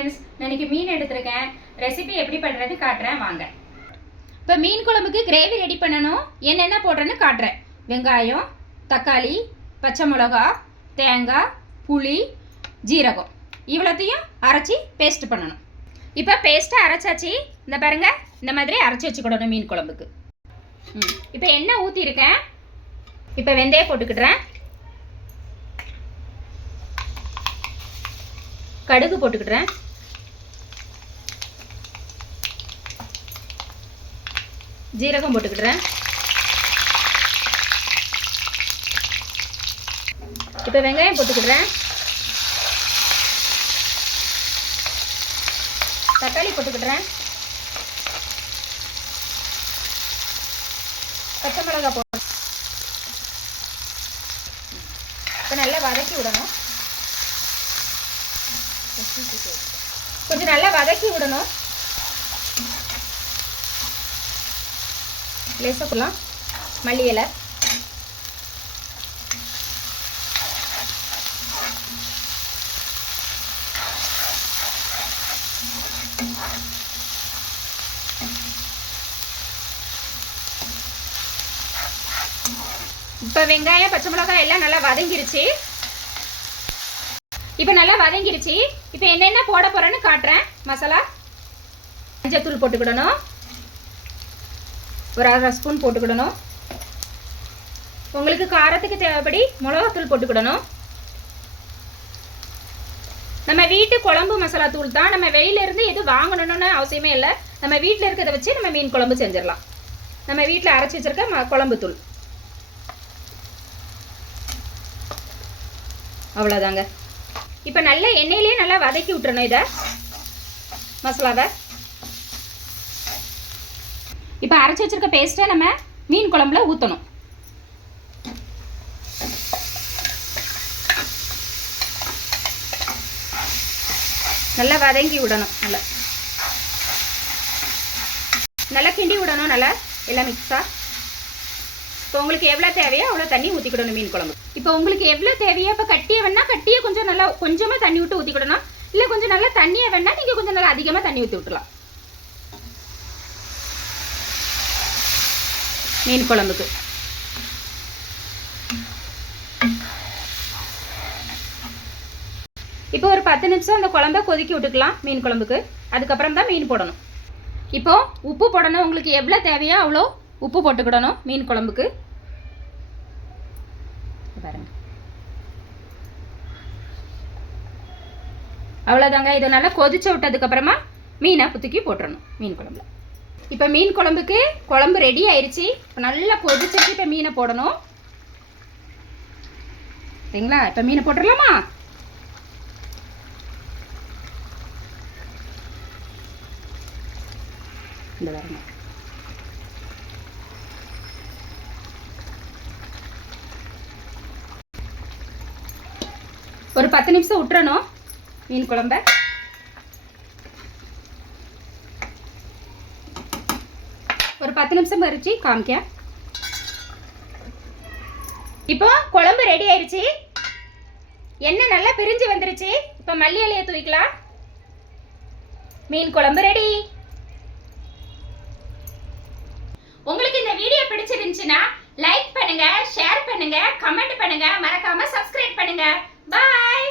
Friends, இன்னைக்கு மீன் எடுத்துருக்கேன். Recipe எப்படி பண்ணுறது காட்டுறேன் வாங்க. இப்போ மீன் குழம்புக்கு கிரேவி ரெடி பண்ணணும். என்னென்ன போடுறேன்னு காட்டுறேன். வெங்காயம், தக்காளி, பச்சை மிளகா, தேங்காய், புளி, ஜீரகம் இவ்வளோத்தையும் அரைச்சி பேஸ்ட் பண்ணணும். இப்போ பேஸ்ட்டை அரைச்சாச்சு. இந்த பாருங்கள், இந்த மாதிரி அரைச்சி வச்சுக்கிடணும் மீன் குழம்புக்கு. இப்போ எண்ணெய் ஊற்றிருக்கேன். இப்போ வெந்தயம் போட்டுக்கிடுறேன். கடுகு போட்டுக்கிடுறேன். ஜீரகம் போட்டுக்கிடுறேன். இப்போ வெங்காயம் போட்டுக்கிடுறேன். தக்காளி போட்டுக்கிடுறேன். பச்சை மிளகாய் போட்டு இப்போ நல்லா வதக்கி விடணும். கொஞ்சம் நல்லா வதக்கி விடணும். லேசாக போடலாம் மல்லி இலை. இப்போ வெங்காயம் பச்சை மிளகாய் எல்லாம் நல்லா வதங்கிருச்சு. இப்போ என்னென்ன போட போறேன்னு காட்டுறேன். மசாலா மஞ்சத்தூள் போட்டுக்கிடணும். ஒரு 1/2 ஸ்பூன் போட்டுக்கிடணும். உங்களுக்கு காரத்துக்கு தேவைப்படி மிளகாத்தூள் போட்டுக்கிடணும். நம்ம வீட்டு குழம்பு மசாலா தூள் தான். நம்ம வெளியிலேருந்து எதுவும் வாங்கணும்னு அவசியமே இல்லை. நம்ம வீட்டில் இருக்கிறத வச்சு நம்ம மீன் குழம்பு செஞ்சிடலாம். நம்ம வீட்டில் அரைச்சி வச்சிருக்க குழம்பு தூள் அவ்வளோதாங்க. இப்போ நல்ல எண்ணெயிலே நல்லா வதக்கி விட்டுறணும் இதை மசாலாவை. இப்போ அரைச்சி வச்சிருக்க பேஸ்ட்டை நம்ம மீன் குழம்புல ஊற்றணும். நல்லா வதங்கி விடணும். நல்லா கிண்டி விடணும். நல்லா எல்லாம் மிக்ஸாக. இப்போ உங்களுக்கு எவ்வளோ தேவையோ அவ்வளோ தண்ணி ஊற்றிக்கிடணும் மீன் குழம்பு. இப்போ உங்களுக்கு எவ்வளோ தேவையோ, இப்போ கட்டியை வேணால் கட்டியை கொஞ்சம் நல்லா கொஞ்சமாக தண்ணி விட்டு ஊற்றிக்கிடணும். இல்லை கொஞ்சம் நல்லா தண்ணியை வேணால் நீங்கள் கொஞ்சம் நல்லா அதிகமாக தண்ணி ஊற்றி விட்டுலாம் மீன் குழம்புக்கு. இப்போ ஒரு 10 நிமிஷம் அந்த குழம்பை கொதிக்கி விட்டுக்கலாம் மீன் குழம்புக்கு. அதுக்கப்புறம் தான் மீன் போடணும். இப்போ உப்பு போடணும். உங்களுக்கு எவ்வளோ தேவையோ அவ்வளோ உப்பு போட்டுக்கிடணும் மீன் குழம்புக்கு. பாருங்க, அவ்வளோதாங்க. இதை நல்லா கொதிச்சு விட்டதுக்கப்புறமா மீனை தூக்கி போட்டுடணும் மீன் குழம்புல. இப்போ மீன் குழம்புக்கு குழம்பு ரெடி ஆயிடுச்சு. இப்போ நல்லா கொதிச்சிட்டு இப்போ மீனை போடணும். சரிங்களா? இப்போ மீனை போட்டுடலாமா? இந்த வரங்க. ஒரு 10 நிமிஷம் விட்டுறணும் மீன் குழம்ப. ஒரு 10 நிமிஷம் பறிச்சு காமிக்க. இப்போ குழம்பு ரெடி ஆயிடுச்சு. எண்ணெய் நல்லா பிரிஞ்சு வந்துருச்சு. இப்போ மல்லி இலையை தூக்கிக்கலாம். மீன் குழம்பு ரெடி. உங்களுக்கு இந்த வீடியோ பிடிச்சிருந்துச்சுன்னா லைக் பண்ணுங்க, ஷேர் பண்ணுங்க, கமெண்ட் பண்ணுங்க, மறக்காம சப்ஸ்கிரைப் பண்ணுங்க. Bye!